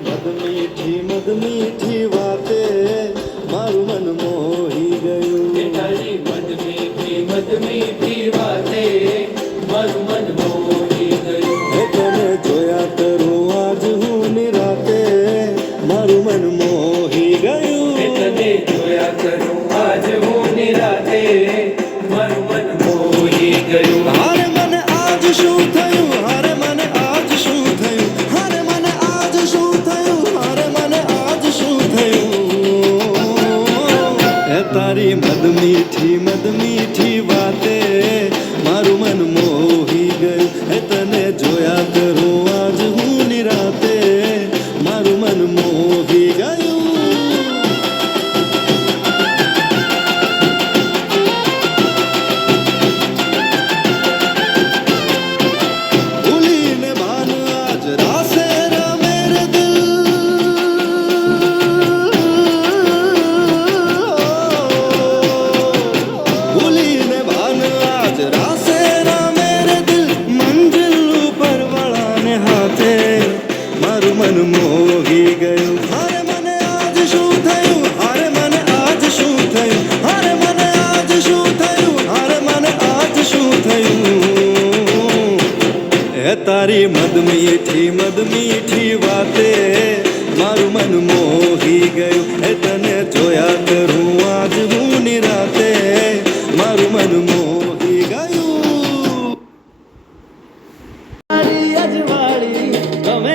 મદ મીઠી વાતે મારું મન મોહી ગયું. તારી મદ મીઠી વાતે મારું મન મોહી ગયું. તને જોયા કરું આજ હું નિરાતે મારું મન મોહી ગયું. તને જોયા કરું આજ હું નિરાતે મારું મન મોહી ગયું. હારે મને આજ શું થયું, હારે મને આજ શું થયું, હારે મને આજ શું થયું, હારે મને આજ શું થયું. એ તારી મદ મીઠી વાતે મારું મન મોહી ગયું. એ તને જોયા કરું આજ હું નિરાતે મારું મન મોહી ગયું. મન મોહી ગયું. હારે મને આજ શું થયું, હારે મને આજ શું થયું, હારે મને આજ શું થયું, હારે મને આજ શું થયું. એ તારી મદ મીઠી વાતે મારું મન મોહી ગયું. એ તને જોયા કરું આજ હું નિરાતે મારું મન મોહી ગયું. અજવાળી તમે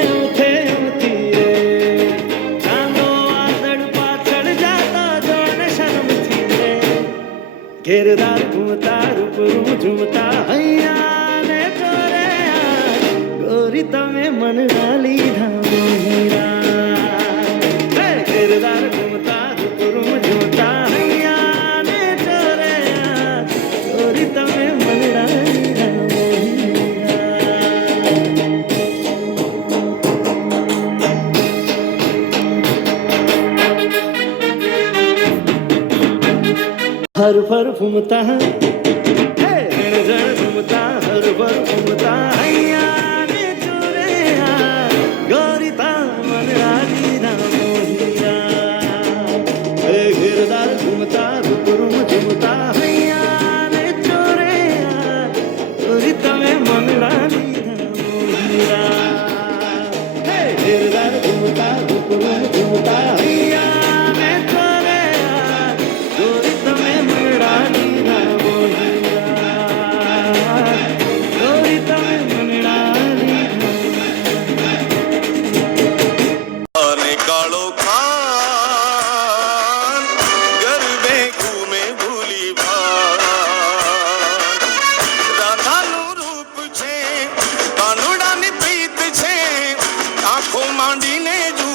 ઘેરદાર ઘૂમતા રૂપરું ઝૂમતા હૈયા ને ચોરે ગોરી તમે મન લીધા મોહીરા. ઘેરદાર ઘૂમતા રૂપરું ઝૂમતા હૈયા ને ચોરે ગોરી તમે મન લીધા મોહીરા. हर भर घूमता है रण रण घूमता हर भर घूमता हैया ने चोरे गौरीता मन राजी ना मोहिया. घिरदार घूमता रूपरूम झूमता हैया ने चोरे गौरी તમે મન રાજી ના મોહિયા. ઘિરદાર ઘૂમતા રૂપરૂમ ઝૂમતા હૈયા ને ચોરે ગોરી તમે માંડીને જુ